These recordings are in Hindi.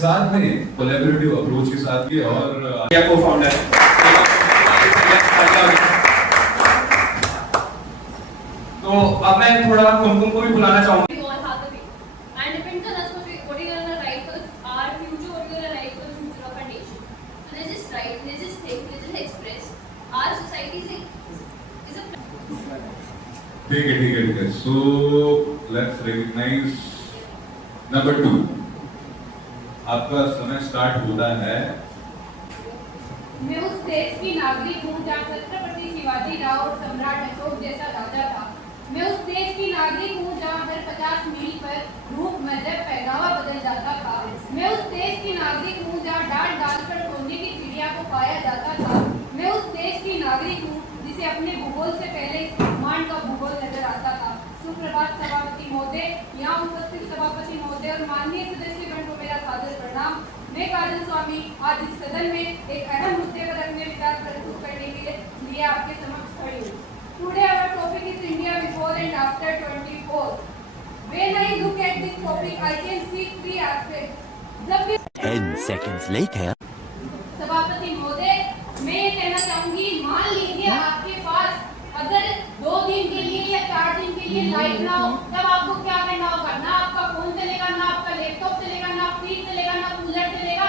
साथ में कोलैबोरेटिव अप्रोच के साथ किया और क्या को-फाउंडर तो अब मैं थोड़ा कुमकुम को भी बुलाना चाहूंगा। ठीक है सो लेट्स रिकॉग्नाइज नंबर 2। आपका समय स्टार्ट होता है। मैं उस देश की नागरिक हूँ जहाँ छत्रपति शिवाजी राव और सम्राट अशोक जैसा राजा था। मैं उस देश की नागरिक हूँ जहाँ हर 50 मील पर रूप मजहब पहनावा बदल जाता था। मैं उस देश की नागरिक हूँ जहाँ डाल डाल कर सोने की चिड़िया को पाया जाता था। मैं उस देश की नागरिक हूँ जिसे अपने भूगोल से पहले ब्रह्मांड का भूगोल नजर आता था। सुप्रभात सभापति महोदय, यहाँ उपस्थित सभापति महोदय और माननीय सदस्यगण को मेरा सादर प्रणाम। मैं काजल स्वामी आज इस सदन में एक अहम मुद्दे पर अपने विचार प्रस्तुत करने के लिए आपके समक्ष खड़ी हूँ। Today our topic is India before and after 24. When I look at this topic, I can see three aspects. जब भी 10 seconds later. सभापति महोदय, मैं ये कहना चाहूंगी, मान लीजिए आपके पास अगर 2 दिन के लिए या 4 दिन के लिए लाइट ना हो, तब आपको क्या करना होगा? ना आपका फोन चलेगा, ना आपका लैपटॉप चलेगा, ना फ्रिज चलेगा, ना कूलर चलेगा,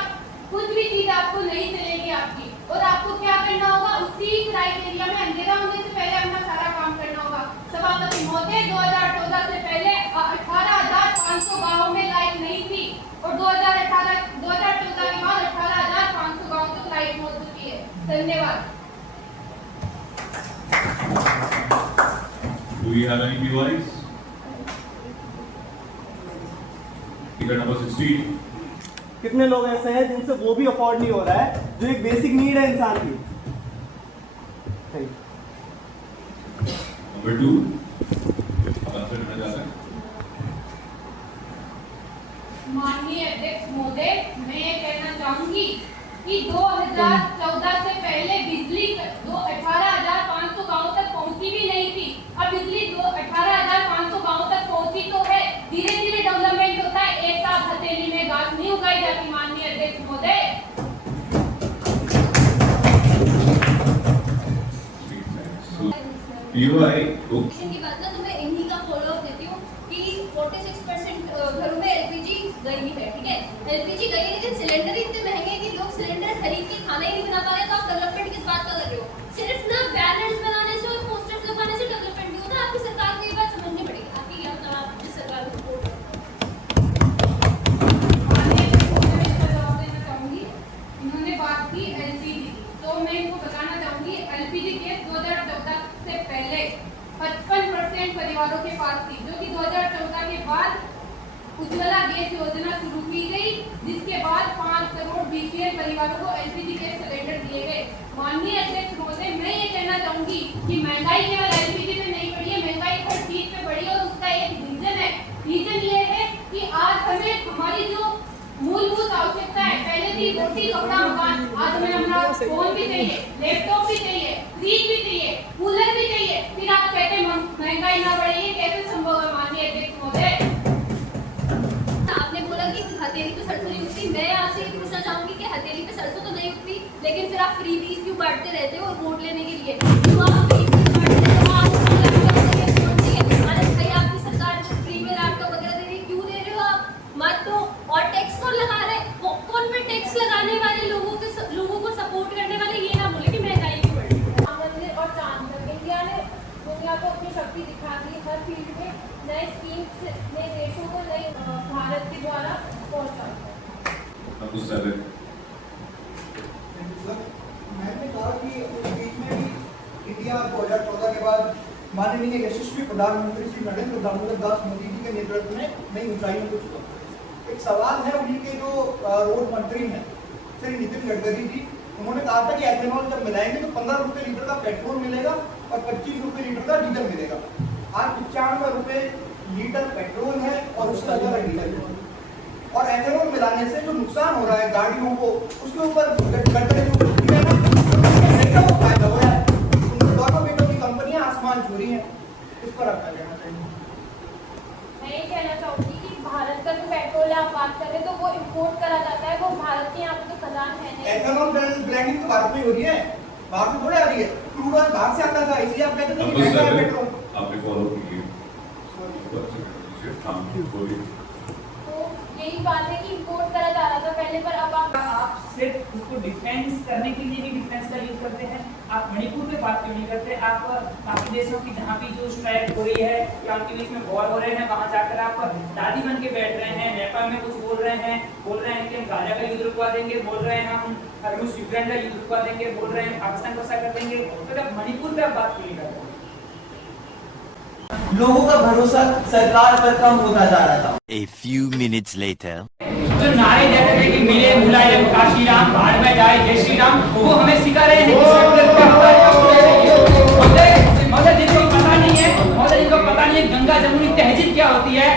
कुछ भी चीज आपको नहीं चलेगी आपकी। और आपको क्या करना होगा? उसी क्राइटेरिया में अंधेरा होने से पहले अपना सारा काम करना होगा। सभापति महोदय, 2014 से पहले 18,500 गाँव में लाइट नहीं थी और 2014 के बाद 18,500 गाँव तक लाइट हो चुकी है। धन्यवाद। Do we have any PYs? Ticket number 16. कितने लोग ऐसे हैं जिनसे वो भी अफोर्ड नहीं हो रहा है जो एक बेसिक नीड है इंसान की? Number 2. अब आंसर करना चाहते हैं। माननीय अध्यक्ष महोदय, मैं ये कहना चाहूंगी कि 2014 से पहले बिजली 18,500 गाँव तक पहुंची भी नहीं थी। अब बिजली 18,500 गाँव तक पहुंची तो है। धीरे धीरे डेवलपमेंट होता है, एक साथ हथेली में घास नहीं उगाई जाती। माननीय अध्यक्ष महोदय, की बात ना, तो मैं इन्हीं का फॉलो अप देती हूँ कि 46% घरों में एलपीजी गई है। ठीक है, एलपीजी गई है, लेकिन सिलेंडर इतने महंगे कि लोग सिलेंडर खरीद के खाना ही नहीं बना पा रहे। तो आप डेवलपमेंट किस बात का कर रहे हो? सिर्फ ना बैनर्स बनाने से और पोस्टर्स लगाने से डेवलपमेंट नहीं होता। आपकी सरकार को ये बात समझनी पड़ेगी। आपकी क्या मतलब, आप जिस सरकार को सपोर्ट करते चाहूंगी, इन्होंने बात की एलपीजी, तो मैं इनको बताना चाहूंगी एलपीजी गैस 2014 से पहले 55% परिवारों के पास थी, जो कि 2014 के बाद उज्ज्वला गैस योजना शुरू की गई, जिसके बाद 5 करोड़ बीपीएल परिवारों को एलपीजी गैस सिलेंडर दिए गए। माननीय अध्यक्ष महोदय, मैं ये कहना चाहूंगी कि महंगाई केवल एलपीजी पे नहीं बढ़ी है, महंगाई हर चीज पे बढ़ी है और उसका एक रीजन है। रीजन ये है कि आज हमें हमारी जो मूलभूत आवश्यकता है, पहले थी रोटी कपड़ा मकान, आज हमें हमारा फोन भी चाहिए, लैपटॉप भी चाहिए, फ्रिज भी चाहिए, कूलर भी चाहिए। फिर आप कहते हैं महंगाई ना बढ़े, ये कैसे संभव है? माननीय अध्यक्ष महोदय, आपने बोला कि हथेली पे सरसों नहीं उगती। मैं आपसे ये पूछना चाहूंगी कि हथेली पे सरसों तो नहीं उगती, लेकिन फिर आप फ्री बीज क्यों बांटते रहते हो? और वोट लेने के लिए क्यों आप फ्री बीज बांटते हो? आपकी सरकार फ्री में लैपटॉप वगैरह दे रही है, क्यों दे रहे हो आप? मत दो। और टैक्स कौन लगा रहा है? पॉपकॉर्न पे टैक्स लगाने वाले लोगों को सपोर्ट करने वाले ये ना बोले कि महंगाई क्यों बढ़ रही है। मंदिर और चांद तक इंडिया ने दुनिया को अपनी शक्ति दिखा दी। हर फील्ड में नए स्कीम्स ने देशों को नई भारत के द्वारा पहुंचाया। मैंने कहा कि उस बीच में भी इंडिया 2014 के बाद माननीय यशस्वी प्रधानमंत्री श्री नरेंद्र दामोदर दास मोदी जी के नेतृत्व में नई ऊंचाइयों को छुआ। एक सवाल है उन्हीं के जो रोड मंत्री हैं श्री नितिन गडकरी जी, उन्होंने कहा था कि एथेनॉल जब मिलाएंगे तो 15 रुपये लीटर का पेट्रोल मिलेगा और 25 रुपये लीटर का डीजल मिलेगा। आज 95 रुपये लीटर पेट्रोल है और उसका ज़्यादा डीजल है। और एथेनॉल मिलाने से जो नुकसान हो रहा है गाड़ियों को, उसके ऊपर फायदा हो रहा है। दोनों बेटों की कंपनियां आसमान छू रही हैं। इस पर आपका कहना चाहिए। मैं ये कहना चाहूँगी कि भारत का जो पेट्रोल है आप बात कर रहे हैं तो वो इम्पोर्ट करा जाता है, वो भारत के यहाँ पे तो खदान है नहीं। एथेनॉल ब्लेंडिंग तो भारत में हो रही है, बाहर में थोड़ी आ रही है। क्रूड ऑयल बाहर से आता था, इसलिए आप कहते थे कि महंगा है पेट्रोल। आपने फॉलो की तो यही बात है कि इम्पोर्ट करा जा रहा था पहले, पर अब आप सिर्फ उसको डिफेंस करने के लिए भी डिफेंस का यूज करते हैं। आप मणिपुर पे बात क्यों नहीं करते? आप बाकी देशों की जहाँ भी जो स्ट्राइक हो रही है या उनके बीच में वॉर हो रहे हैं वहाँ जाकर आप दादी बन के बैठ रहे हैं। नेपाल में कुछ बोल रहे हैं कि हम गाजा का युद्ध रुकवा देंगे, बोल रहे हैं हम रूस यूक्रेन का युद्ध रुकवा देंगे, बोल रहे हैं पाकिस्तान को ऐसा कर देंगे। तो आप मणिपुर पे आप बात क्यों नहीं करते? लोगों का भरोसा सरकार पर कम होता जा रहा था। A few minutes later. जो नारे देते थे कि मिले मुलायम काशी राम, भाड़ में जाए जय श्री राम, वो हमें सिखा रहे हैं कि सेकुलर क्या होता है। मगर जिनको पता नहीं है गंगा जमुनी तहजीब क्या होती है,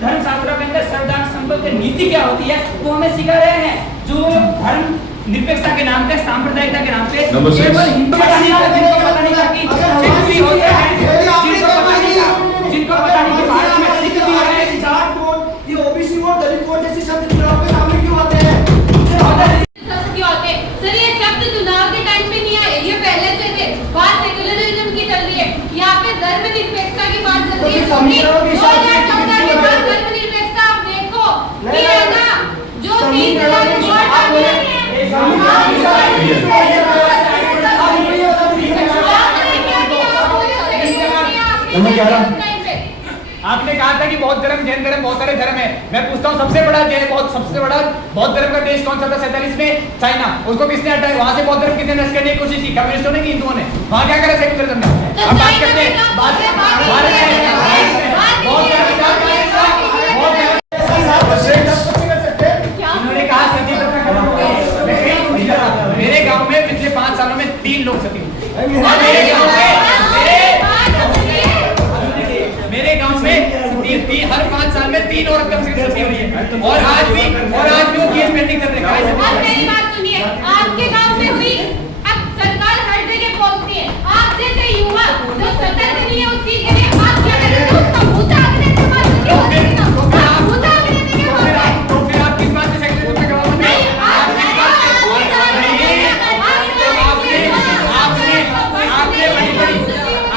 धर्म शास्त्रों के अंदर सर्वदान संपत्ति नीति क्या होती है, वो हमें सिखा रहे हैं। जो धर्म निरपेक्षता के नाम पे, सांप्रदायिकता के नाम पे केवल हिंदू पता नहीं था, जिनको पता नहीं था कि सिख भी होते हैं, जिनको पता नहीं कि भारत में सिख भी है, जाट वोट, ये ओबीसी वोट, दलित वोट जैसे शब्द चुनाव के सामने क्यों आते हैं? सर ये शब्द चुनाव के टाइम पे नहीं आए, ये पहले से थे। बात सेकुलरिज्म की चल रही है, यहाँ पे धर्म निरपेक्षता की बात चल रही है। 2014 के बाद धर्म निरपेक्षता आप देखो कि है ना, जो 3 तलाक की बात आ रही है। आपने कहा था कि बौद्ध धर्म, जैन धर्म, बहुत सारे धर्म है। मैं पूछता हूँ सबसे बड़ा बौद्ध धर्म का देश कौन सा था 47 में? चाइना। उसको किसने हटाया? वहां से बौद्ध धर्म किसने नष्ट करने की कोशिश की? कम्युनिस्टों ने कि हिंदुओं ने? वहां क्या करा सेकुलरिज्म ने? अब बात करते हैं उन्होंने कहा सती प्रथा। मेरे गांव में पिछले 5 सालों में 3 लोग सती हुए। मेरे गांव में हर 5 साल में 3 औरत कम से कम सती हो रही है, और आज भी वो केस पेंडिंग चल रहे हैं। अब मेरी बात सुनिए, आपके गांव में हुई, अब सरकार हर जगह बोलती है। आप जैसे युवा जो सतर्क नहीं है उस चीज के लिए आप क्या करेंगे? उसका मुद्दा आगे के बाद क्यों करेंगे? आप मुद्दा आगे देने के बाद तो फिर आप किस बात से सेक्रेटरी पे गवाह बने?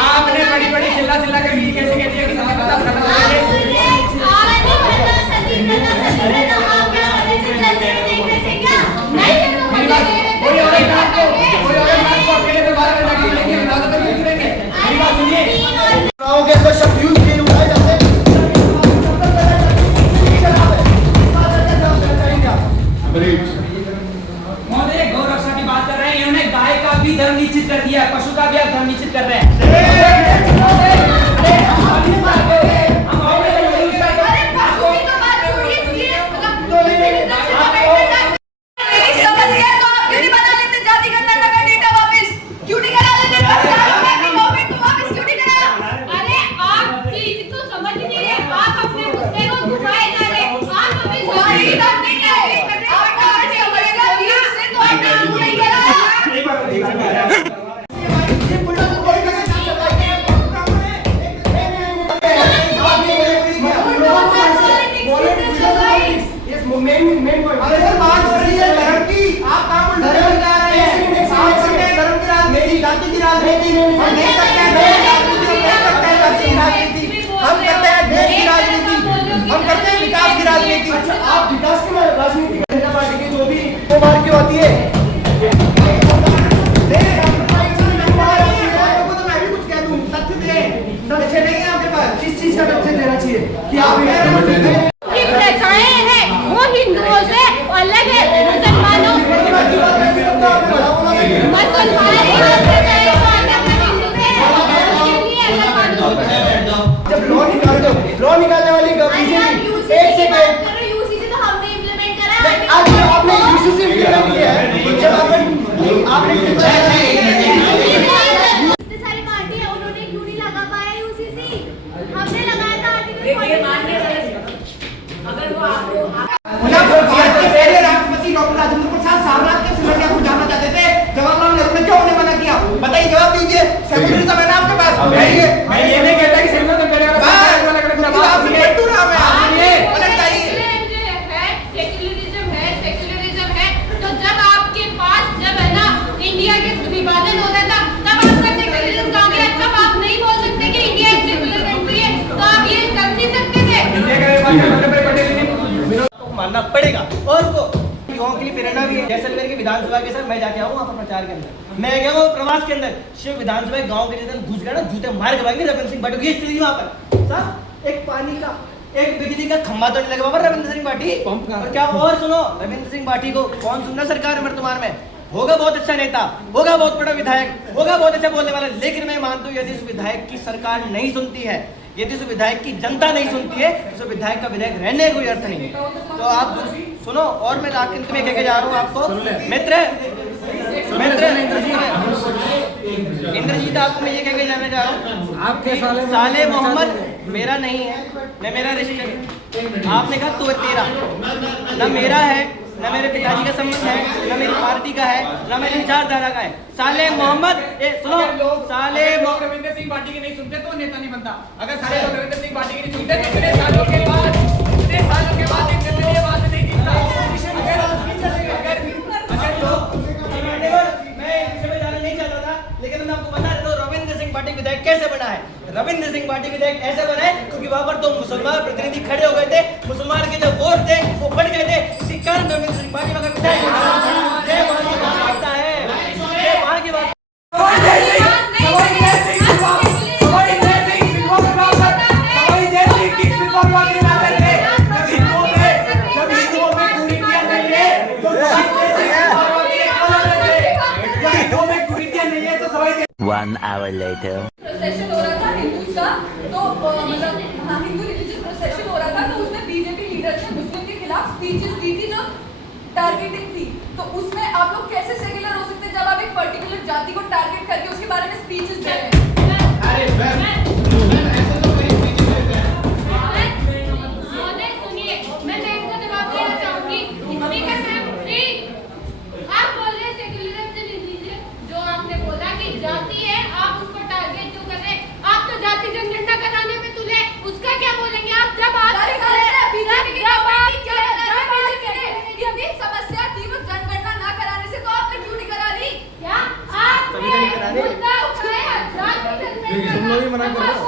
आपने बड़ी चिल्ला कर कैसे कह दिया कि समाज खत्म हो गया? कोई और अकेले पे बात करने के लिए इबादत नहीं करेंगे। मेरी बात सुनिए, चुनाव के अंदर शब्द यूज किए उठाए जाते हैं। महोदय गौ रक्षा की बात कर रहे हैं, इन्होंने गाय का भी धर्म निश्चित कर दिया, पशु का भी आप धर्म निश्चित कर रहे हैं। हम करते हैं विकास की राजनीति। अच्छा, आप विकास की राजनीति जनता पार्टी की जो भी कुमार की होती है, तो मैं भी कुछ कह दूं, तथ्य तथ्य नहीं है आपके पास। किस चीज का तथ्य देना चाहिए कि आप प्रथाएं हैं वो हिंदुओं से अलग है। मुसलमानों जब लॉ निकालने वाली बीजेपी एक सेकंड आपने यूसीसी इम्प्लीमेंट किया है। जब आपने सारी पार्टी है, उन्होंने क्यों नहीं लगा पाया यूसीसी? हमने लगाया था आर्टिकल। अगर वो राष्ट्रपति डॉक्टर राजेंद्र प्रसाद सारनाथ के सिमरिया को जाना चाहते थे, जवाहरलाल नेहरू ने क्यों उन्हें मना किया? बताइए, जवाब दीजिए। सेक्रेटरी साहब है ना आपके पास? मैं ये नहीं कहता कि सेकुलर करना पड़ेगा। और वो युवाओं के लिए प्रेरणा भी है। जैसलमेर की विधानसभा के सर मैं जाके आऊँ वहाँ पर प्रचार के अंदर, मैं गया हूँ प्रवास के अंदर, शिव विधानसभा गांव के जिधर घुस गया ना, जूते मार के भागेंगे रविंद्र सिंह भाटी की स्थिति वहाँ पर। साहब एक पानी का एक बिजली का खंभा तो नहीं लगा बाबा रविंद्र सिंह भाटी। और क्या और सुनो, रविंद्र सिंह भाटी को कौन सुनना सरकार में वर्तमान में, होगा बहुत अच्छा नेता, होगा बहुत बड़ा विधायक, होगा बहुत अच्छा बोलने वाला, लेकिन मैं मानता हूँ यदि उस विधायक की सरकार नहीं सुनती है, यदि उस विधायक की जनता नहीं सुनती है, तो उस विधायक का विधायक रहने का कोई अर्थ नहीं है। तो आप सुनो, और मैं आखिर में कहके जा रहा हूँ आपको मित्र इंद्रजीत, आपको मैं ये कहके जाने जा रहा हूँ, आपके साले मोहम्मद मेरा नहीं है, न मेरा रिश्ते, आपने कहा तू तेरा, न मेरा है, न मेरे पिताजी का संबंध है, न मेरी पार्टी का है, न मेरी विचारधारा का है। साले मोहम्मद सुनो, साले लोग रविंद्र सिंह भाटी की नहीं सुनते तो नेता नहीं बनता। अगर सारे लोग रविंद्र सिंह भाटी की नहीं सुनते तो इतने सालों के बाद एक निर्दलीय बात नहीं जीतता। अगर लोग, मैं इस विषय में जाना नहीं चाहता था, लेकिन मैं आपको बता देता हूँ रविंद्र सिंह भाटी विधायक कैसे बना है। रविंद्र सिंह भाटी विधायक ऐसे बना है क्योंकि वहां पर दो मुसलमान प्रतिनिधि खड़े हो गए थे, मुसलमान के जो वोट थे वो बढ़ गए थे, इसी कारण रविंद्र सिंह भाटी वहां का विधायक बना। ये वहां की वास्तविकता है, ये वहां की बात।1 hour later. प्रोसेशन हो रहा था हिंदू का, तो मतलब हाँ हिंदू रिलीजियस प्रोसेशन हो रहा था, तो उसमें बीजेपी लीडर ने मुस्लिम के खिलाफ स्पीचेस दी थी जो टारगेटिंग थी। तो उसमें आप लोग कैसे सेक्युलर हो सकते हैं जब आप एक पर्टिकुलर जाति को टारगेट करके उसके बारे में स्पीचेस दे रहे हैं? जाति है, आप उसको टारगेट जो कर रहे हैं, आप तो जाति जनगणना कराने पे तुले, उसका क्या बोलेंगे आप? जब इतनी समस्या थी वो जनगणना ना कराने से, तो आपने क्यों नहीं करा ली? क्या आपने मुद्दा उठाया जाति जनगणना, तुम लोग भी मना कर रहे हो।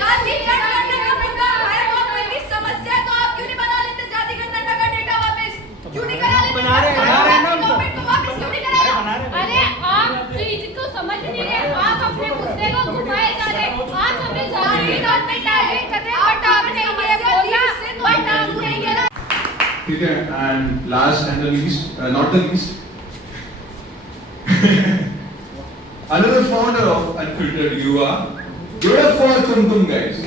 जाति जनगणना का मुद्दा उठाया, तो आपको इतनी समस्या है, तो आप क्यों नहीं बना लेते जाति जनगणना का डेटा वापस? क्यों नहीं करा लेते? बना रहे हैं ना, गवर्नमेंट को वापस क्यों नहीं कराया? अरे आप चीज को समझ नहीं रहे, आप अपने मुद्दे को घुमाए जा रहे, आप अपने जाति पे टारगेट कर रहे हैं, बट आपने ये बोला, बट आपने ये ठीक है, and last and the least, not the least, another founder of Unfiltered, you are. Good for Tum Tum guys.